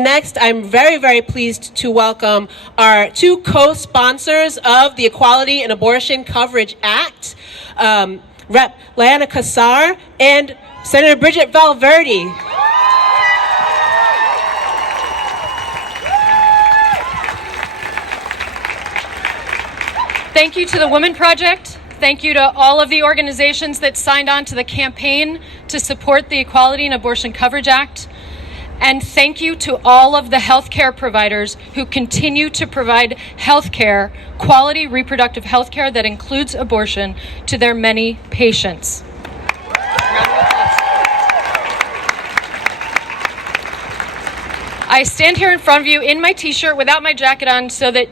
Next, I'm very, very pleased to welcome our two co-sponsors of the Equality and Abortion Coverage Act, Rep. Lana Kassar and Senator Bridget Valverde. Thank you to the Women Project. Thank you to all of the organizations that signed on to the campaign to support the Equality and Abortion Coverage Act. And thank you to all of the healthcare providers who continue to provide healthcare, quality reproductive healthcare that includes abortion, to their many patients. I stand here in front of you in my t-shirt without my jacket on so that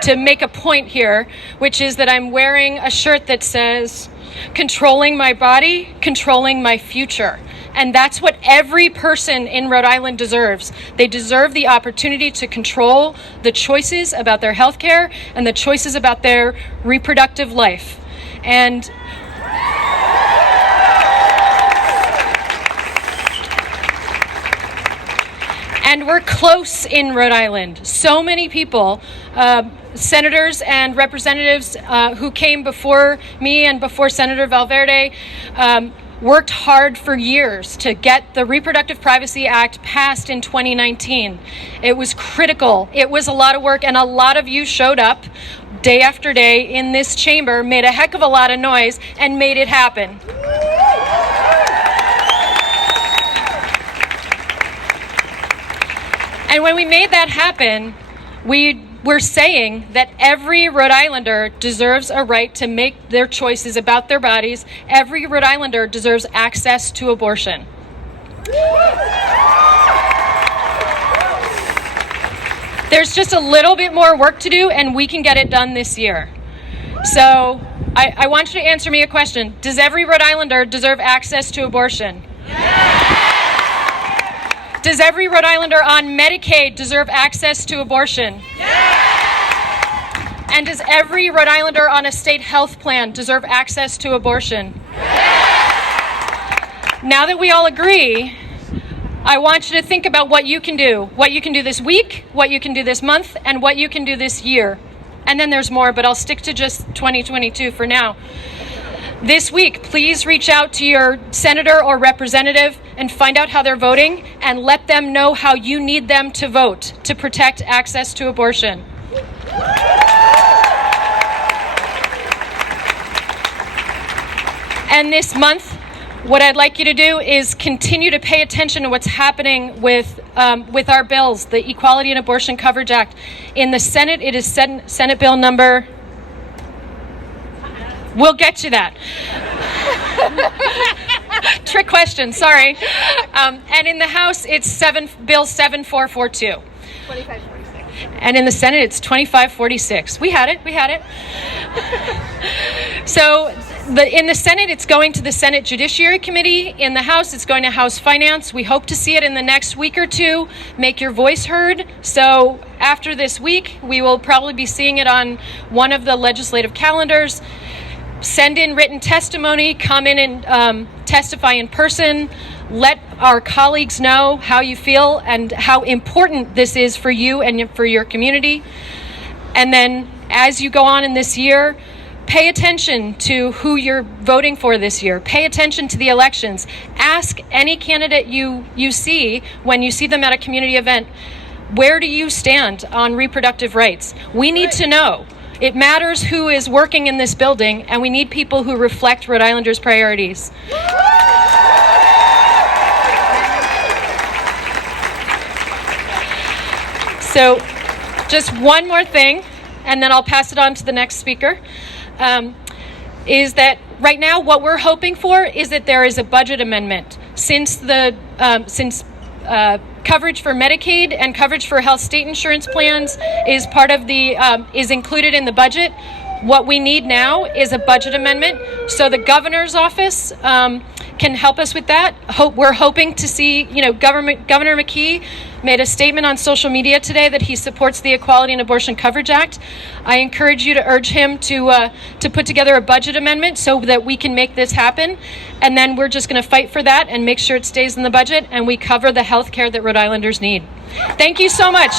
to make a point here, which is that I'm wearing a shirt that says, "Controlling my body, controlling my future." And that's what every person in Rhode Island deserves. They deserve the opportunity to control the choices about their health care and the choices about their reproductive life. And we're close in Rhode Island. So many people, senators and representatives who came before me and before Senator Valverde, worked hard for years to get the Reproductive Privacy Act passed in 2019. It was critical. It was a lot of work, and a lot of you showed up day after day in this chamber, made a heck of a lot of noise, and made it happen. And when we made that happen, we're saying that every Rhode Islander deserves a right to make their choices about their bodies. Every Rhode Islander deserves access to abortion. There's just a little bit more work to do, and we can get it done this year. So I want you to answer me a question. Does every Rhode Islander deserve access to abortion? Does every Rhode Islander on Medicaid deserve access to abortion? Yes! And does every Rhode Islander on a state health plan deserve access to abortion? Yes! Now that we all agree, I want you to think about what you can do. What you can do this week, what you can do this month, and what you can do this year. And then there's more, but I'll stick to just 2022 for now. This week, please reach out to your senator or representative and find out how they're voting, and let them know how you need them to vote to protect access to abortion. And this month, what I'd like you to do is continue to pay attention to what's happening with our bills, the Equality and Abortion Coverage Act. In the Senate, it is Senate Bill number... We'll get to that. Trick question, sorry. And in the House, it's Bill 7442. 2546. And in the Senate, it's 2546. We had it. So in the Senate, it's going to the Senate Judiciary Committee. In the House, it's going to House Finance. We hope to see it in the next week or two. Make your voice heard. So after this week, we will probably be seeing it on one of the legislative calendars. Send in written testimony, come in and testify in person. Let our colleagues know how you feel and how important this is for you and for your community. And then as you go on in this year, pay attention to who you're voting for this year. Pay attention to the elections. Ask any candidate you see when you see them at a community event, where do you stand on reproductive rights? We need to know. It matters who is working in this building, and we need people who reflect Rhode Islanders' priorities. So just one more thing, and then I'll pass it on to the next speaker, is that right now what we're hoping for is that there is a budget amendment. Since coverage for Medicaid and coverage for health state insurance plans is part of is included in the budget, What we need now is a budget amendment, so the governor's office can help us with that. We're hoping to see, Governor McKee made a statement on social media today that he supports the Equality and Abortion Coverage Act. I encourage you to urge him to put together a budget amendment so that we can make this happen. And then we're just going to fight for that and make sure it stays in the budget and we cover the health care that Rhode Islanders need. Thank you so much.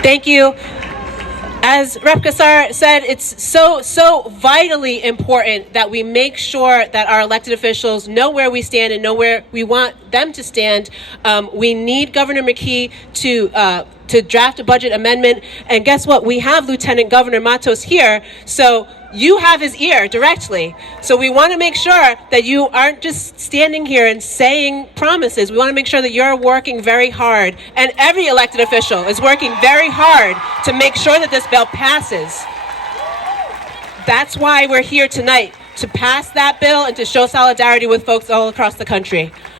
Thank you. As Rep. Kassar said, it's so vitally important that we make sure that our elected officials know where we stand and know where we want them to stand. We need Governor McKee to draft a budget amendment. And guess what? We have Lieutenant Governor Matos here, so you have his ear directly. So we want to make sure that you aren't just standing here and saying promises. We want to make sure that you're working very hard, and every elected official is working very hard to make sure that this bill passes. That's why we're here tonight, to pass that bill and to show solidarity with folks all across the country.